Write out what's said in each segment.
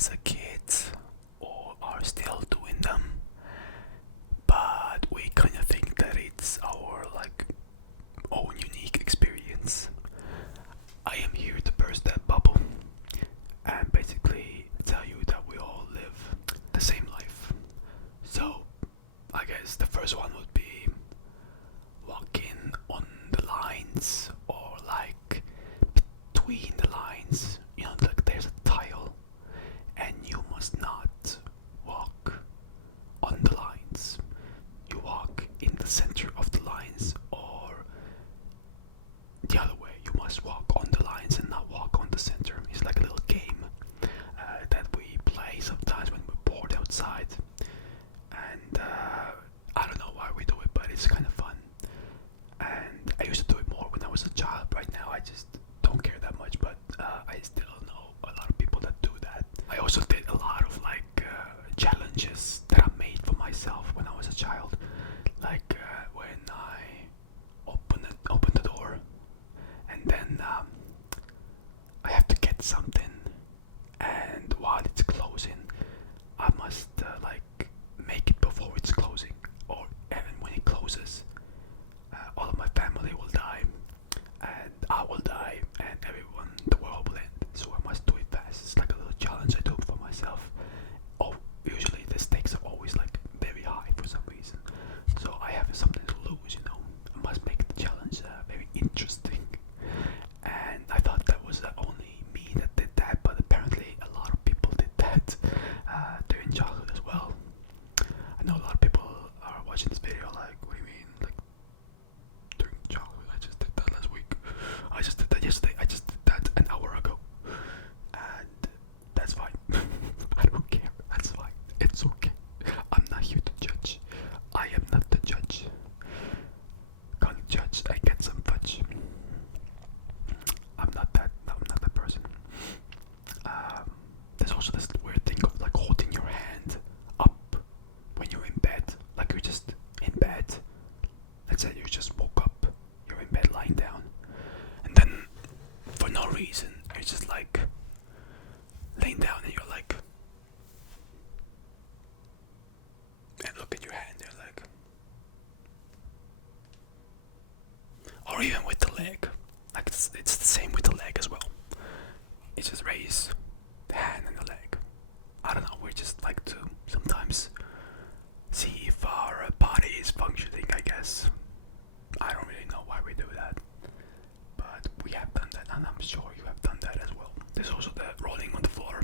as a kid or are still doing them, but we kind of think that it's our own unique experience. I am here to burst that bubble and basically tell you that we all live the same life. So I guess the first one would be walking on the lines, or like between the lines. You know, like there's a tile and you must not walk on the lines. You walk in the center of the lines, or the other way. You must walk on the lines and not walk on the center. It's like a little game that we play sometimes when we're bored outside. And I don't know why we do it, but it's kind of fun. And I used to do it more when I was a child. Right now, I just don't care that much, but I still know a lot of people that do that. I also did a lot of challenges that I made for myself when I was a child, like when I open the door, and then I have to get something, and while it's closing, I must make it before it's closing, or and when it closes, all of my family will die, and I will die, and everyone, the world will end. So I must do it fast. It's like a little challenge I do for myself. Oh, usually the stakes are always very high for some reason. So I have something to lose, you know. I must make the challenge very interesting. And I thought that was only me that did that, but apparently a lot of people did that during childhood as well. I know a lot of people are watching this video like, what do you mean? Like, during childhood? I just did that last week. I just did that yesterday. I just did that an hour ago. And that's fine. I don't care. That's fine. It's okay. I'm not here to judge. I am not the judge. Can't judge. I get some fudge. I'm not that person. There's also this weird thing of holding your hand up when you're in bed. Like you're just in bed. Let's say you just woke up. You're in bed lying down. And then for no reason, you're just laying down and you're and look at your hand, you're or even with the leg. It's the same with the leg as well. You just raise the hand and the leg. I don't know, we just like to sometimes see if our body is functioning, I guess. I don't really know why we do that, but we have done that, and I'm sure you have done that as well. There's also the rolling on the floor.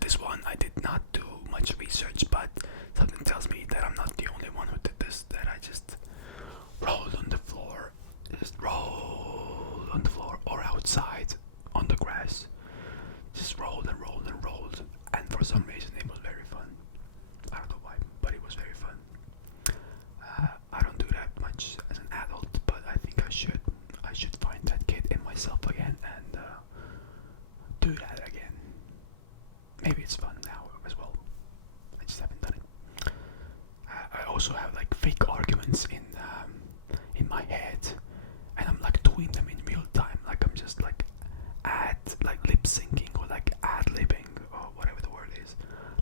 This one I did not do much research, but something tells me that I'm not the only one who did this, that I just rolled on the floor. Just roll on the floor or outside on the grass. Just rolled and rolled and rolled, and for some reason it was very fun. I don't know why, but it was very fun. I don't do that much as an adult, but I think I should. I should find that kid in myself again and do that again. Maybe it's fun now as well. I just haven't done it. I also have fake arguments in my head, and I'm doing them in real time. I'm just lip syncing or ad libbing or whatever the word is.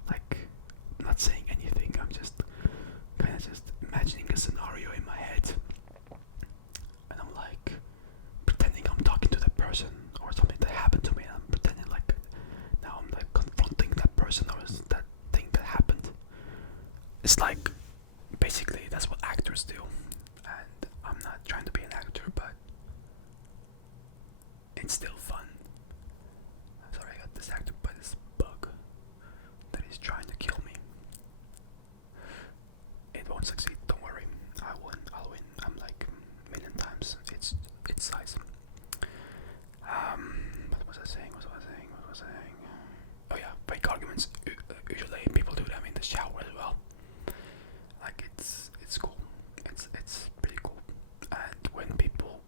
I'm not saying anything. I'm just kind of just imagining a scenario in my head, and I'm pretending I'm talking to that person or something that happened to me. And I'm pretending now I'm confronting that person or that thing that happened. It's basically that's what actors do, and I'm not trying to be an actor, but it's still fun. Sorry, I got distracted by this bug that is trying to kill me. It won't succeed, don't worry. I'll win. I'm a million times its size. What was I saying? Oh yeah, fake arguments. Usually people do them in the shower as well. It's cool. It's pretty cool. And when people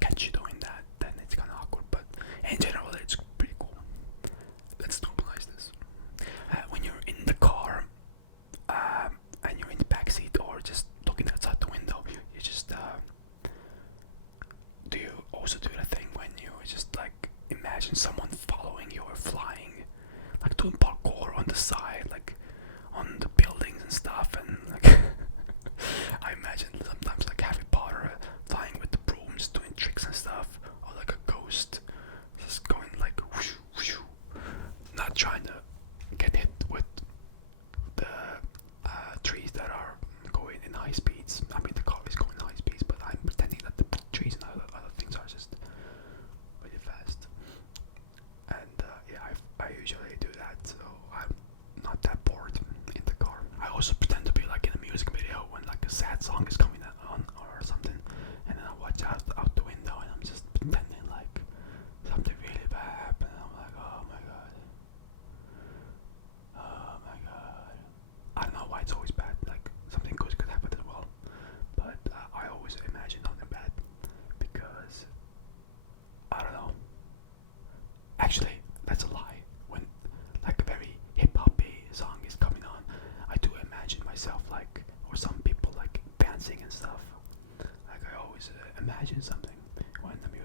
catch you doing that, then it's kind of awkward. But in general, it's pretty cool. Let's normalize this. When you're in the car and you're in the back seat or just looking outside the window, you just do you also do that thing when you just imagine someone following you or flying, doing parkour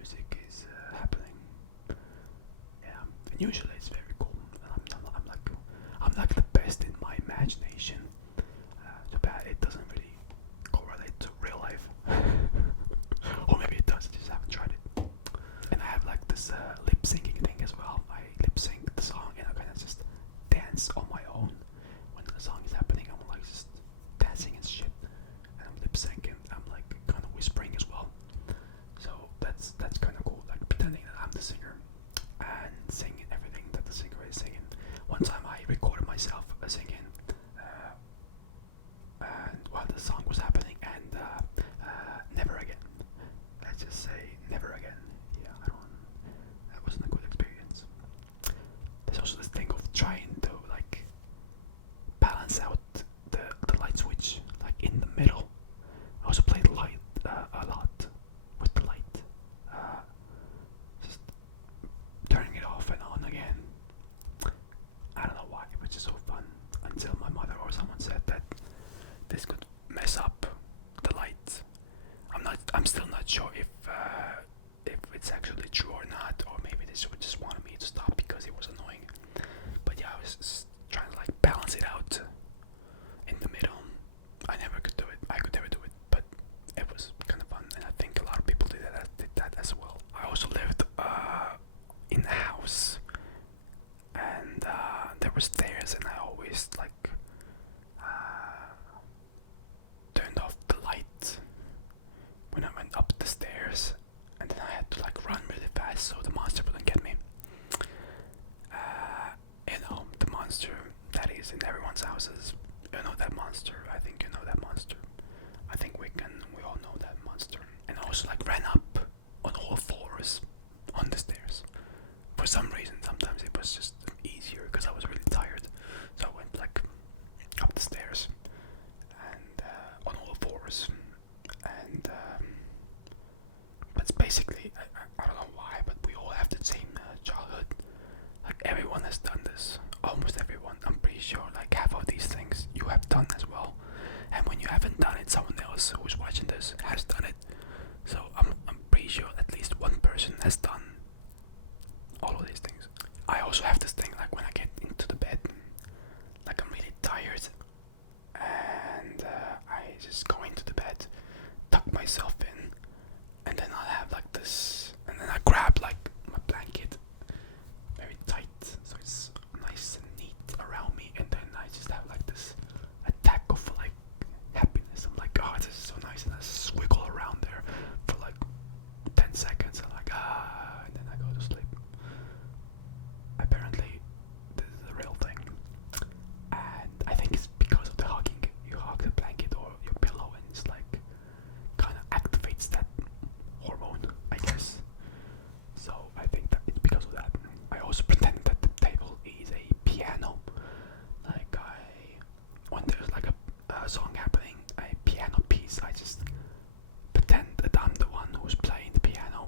music is happening. Yeah, and usually it's very cool. I'm like the best in my imagination. Too bad it doesn't really correlate to real life. Or maybe it does, I just haven't tried it. And I have like this lip syncing thing as well. I lip sync the song and I kind of just dance on my own. When the song is happening, I'm like just dancing and shit. And I'm lip syncing, I'm like kind of whispering as well. So that's kind of cool, like pretending that I'm the singer and singing everything that the singer is singing. One time I recorded myself singing and while the song was happening, and never again. Let's just say never again. Yeah, that wasn't a good experience. There's also this thing of trying to like balance out the light switch, like in the middle. I also played light a lot with the light, just turning it off and on again. I don't know why, it was just so fun until my mother or someone said that this could mess up the light. I'm still not sure if it's actually true or not, or maybe they just wanted me to stop because it was annoying. But yeah, I was just trying to like balance it out in the middle. I never could do it. I could never do it, but it was kind of fun, and I think a lot of people did that as well. I also lived in a house, and there were stairs, and I always like turned off the light when I went up the stairs, and then I had to like run really fast so the monster wouldn't get me. You know, the monster that is in everyone's houses. You know that monster. I think you know that monster. I think we all know that monster. And I also like ran up on all fours on the stairs. For some reason, sometimes it was just easier because I was really tired. So I went like up the stairs and on all fours. And that's basically, I don't know why, but we all have the same childhood. Like everyone has done this. Almost everyone. I'm pretty sure like half of these things you have done as well. And when you haven't done it, someone else who's watching this has done it. So I'm pretty sure at least one person has done all of these things. I also have this thing like when I get into the bed, like I'm really tired, and I just go into the bed, tuck myself in, and then I'll have like this, and then I grab like my blanket very tight so it's nice and neat around me, and then I just have like this attack of like happiness. I'm like, oh, this is so nice, and I swiggle around there for like 10 seconds. I'm like, and then I go to sleep. Apparently this is a real thing, and I think it's because of the hugging. You hug the blanket or your pillow, and it's like kind of activates that hormone, I guess. So I think that it's because of that. I also pretend that the table is a piano. Like when there's like a song happening, a piano piece, I just pretend that I'm the one who's playing the piano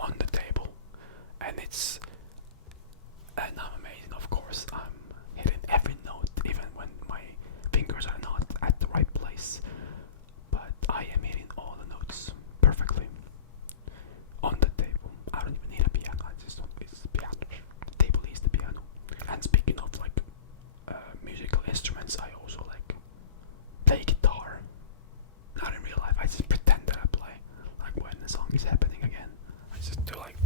on the table, and I'm amazing, of course. I'm hitting every note, even when my fingers are not at the right place. But I am hitting all the notes perfectly on the table. I don't even need a piano. It's piano. The table is the piano. And speaking of like musical instruments, I also like play guitar. Not in real life. I just pretend that I play. Like when the song is happening again, I just do like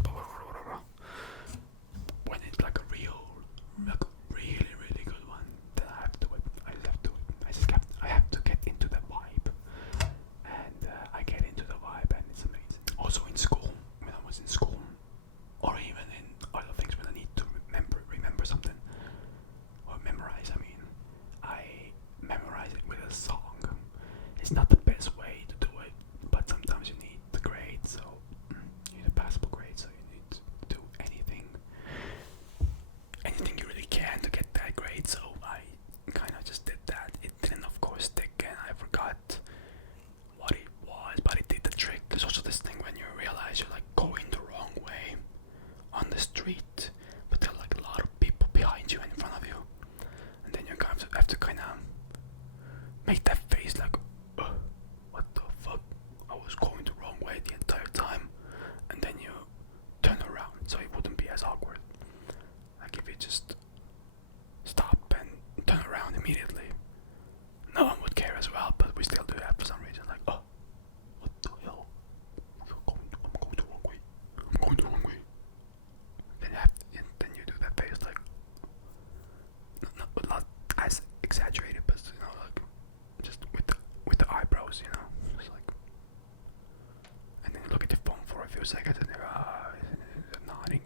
and they're nodding.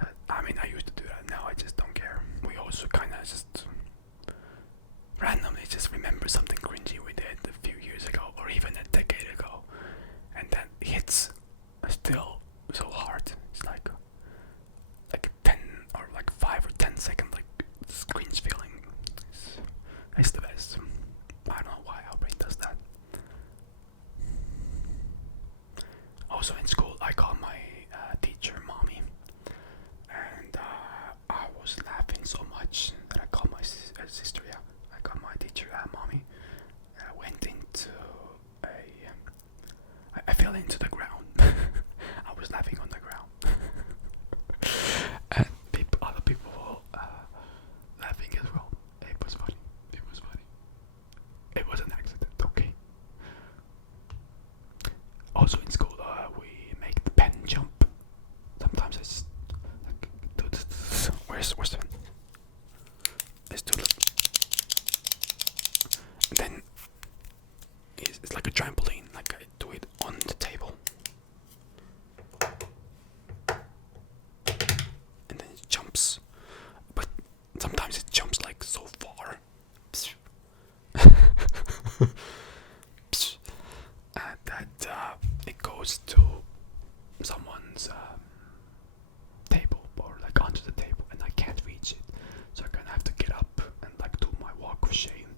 And I mean, I used to do that. Now I just don't care. We also kind of just randomly just remember something cringy we did a few years ago, or even a decade ago, and that hits still so hard. It's like 10 or like 5 or 10 second like cringe feeling. It's the best. I don't know why our brain does that. Also in school, I called my teacher mommy, and I was laughing so much that I called my sister. Yeah, I called my teacher mommy. I went into I fell into the ground. I was laughing on the ground, and other people laughing as well. It was funny. It was funny. It was an accident. Okay. Also in school, we make the pen jump. Sometimes I just like do this. Where's the pen? Let's do it. And then it's like a trampoline. Like I do it on the table, and then it jumps. But sometimes it jumps like so far. That it goes to someone's table, or like onto the table, and I can't reach it, so I'm gonna have to get up and like do my walk of shame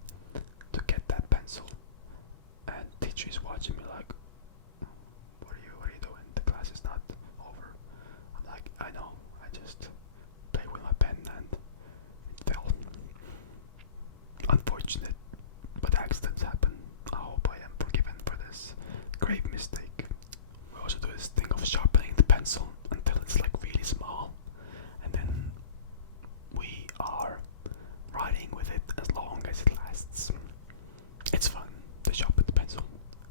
to get that pencil. And teacher is watching me like, what are you doing? The class is not over. I'm like, I know, I just played with my pen and it fell. Unfortunate, but accidents happen. I hope I am forgiven for this grave mistake. We also do this thing of sharpening the pencil until it's like really small, and then we are writing with it as long as it lasts. It's fun to sharpen the pencil.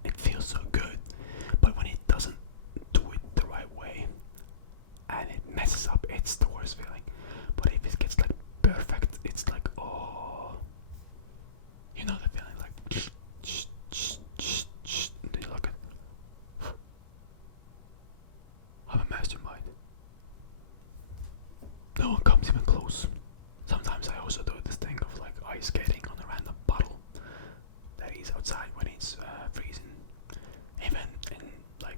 It feels so good, but when it doesn't do it the right way and it messes up, it's the worst feeling. But if it gets like perfect, it's like, oh, you know the feeling, like and you look at, I'm a mastermind. No one comes even close. Sometimes I also do this thing of like ice skating on a random bottle that is outside when it's freezing. Even in like,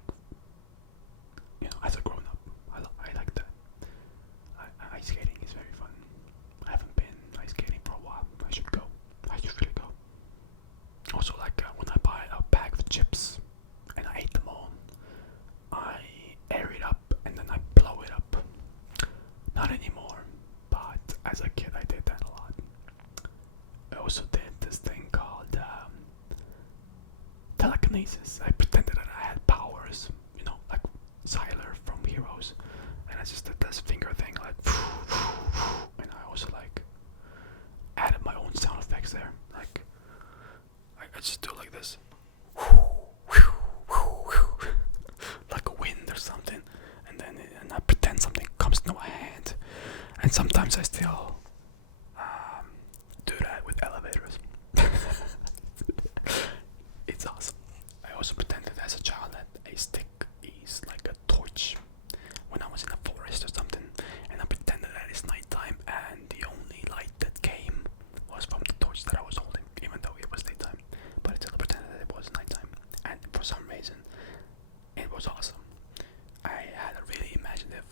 you know, as a grown up, I like that. Ice skating is very fun. I haven't been ice skating for a while. I should go. I should really go. Also, like when I buy a bag of chips and I eat them all, I air it up and then I blow it up. Not anymore, but as a kid I did that a lot. I also did this thing called telekinesis. I pretended that I had powers, you know, like Siler from Heroes, and I just did this finger thing, like, and I also like added my own sound effects there. Like I just do like this, like a wind or something, and I pretend something comes to my hand, and sometimes I still do that with elevators. It's awesome. I also pretended as a child that a stick is like a torch when I was in a forest or something, and I pretended that it's nighttime, and the only light that came was from the torch that I was holding, even though it was daytime. But I still pretended that it was nighttime, and for some reason, it was awesome. I had a really imaginative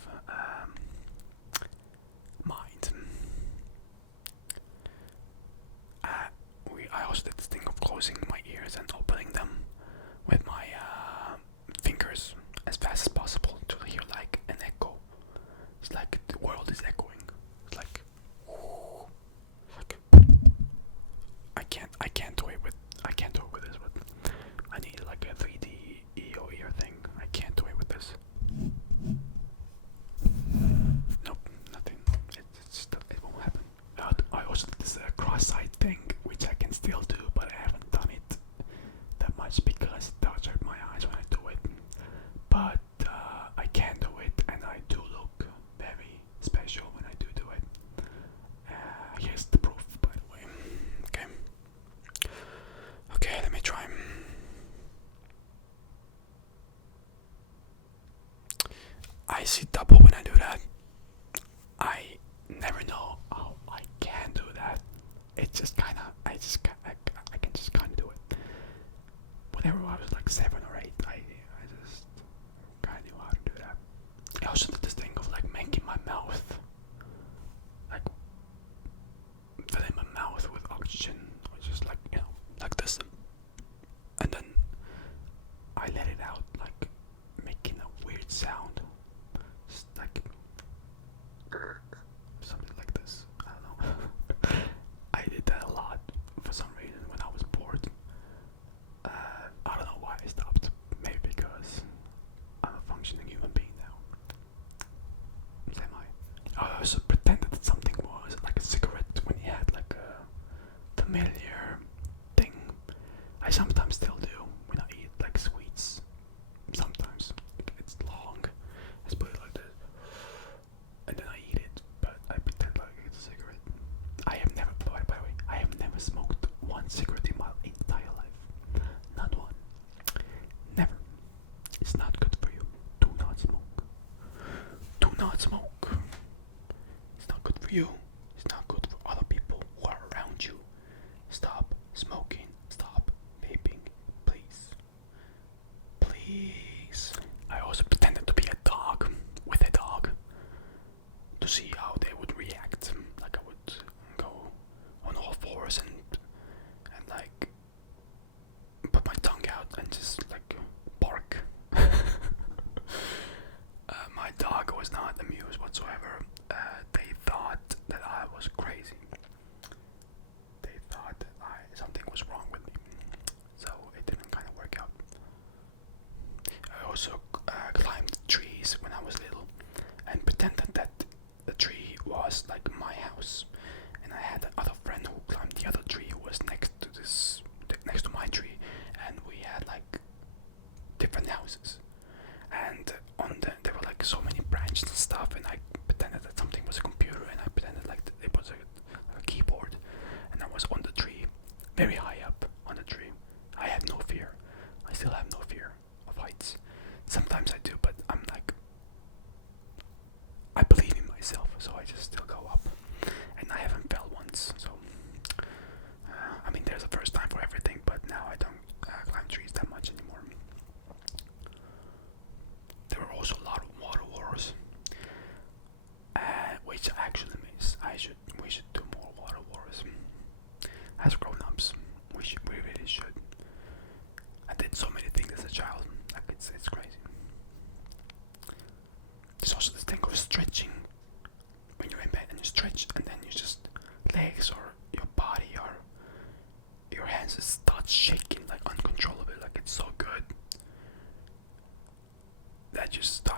mind. I also did this thing of closing my ears and opening them with my fingers as fast as possible to hear like an echo. It's like the world is echoing. It's like, I can't do it with this. But I need like a 3D EO ear thing. I can't do it with this. Nope, nothing. It won't happen. I also did this cross-site thing, which I can still do, but I haven't done it that I see double when I do that. I never know how I can do that. It's just kinda, I can just kinda do it. Whenever I was like 7 or 8, I just kinda knew how to do that. I also did this thing of like making my mouth, like filling my mouth with oxygen, or just like, you know, like this. And then I let it out, like making a weird sound. Just like something like this. I don't know. I did that a lot for some reason when I was bored. I don't know why I stopped. Maybe because I'm a functioning human being now. Semi. I also pretended that something was like a cigarette when you had like a familiar thing. I sometimes still do when I eat like sweets. Sometimes it's long. Let's put it like this, and then I eat it. But I pretend like it's a cigarette. I have never, by the way, I have never smoked one cigarette in my entire life. Not one. Never. It's not good for you. Do not smoke. Do not smoke. It's not good for you. It's not good for other people who are around you. Stop smoking. Stop vaping. Please. Please. I also pretended to be a dog with a dog to see how they would react. Like I would go on all fours and like put my tongue out and just like bark. My dog was not amused whatsoever. They thought that I was crazy. They thought that something was wrong with me. So it didn't kind of work out. I also climbed trees when I was little and pretended that the tree was like my house. And I had another friend who climbed the other tree who was next to my tree, and we had like different houses. And there were like so many branches and stuff, and I pretended that something was a computer, and I pretended like it was a keyboard, and I was on the tree, very high up on the tree. I had no fear. I still have no fear of heights. Sometimes I do, but I'm like, I believe in myself, so I just still go up, and I haven't fell once. So I mean, there's a first time for everything, but now I don't climb trees that much anymore. There were also a lot of water wars, which I actually miss. We should do more water wars. As grown-ups, we really should. I did so many things as a child, like it's crazy. There's also this thing of stretching. When you're in bed and you stretch, and then you just legs or your body or your hands just start shaking like uncontrollably, like it's so good that you start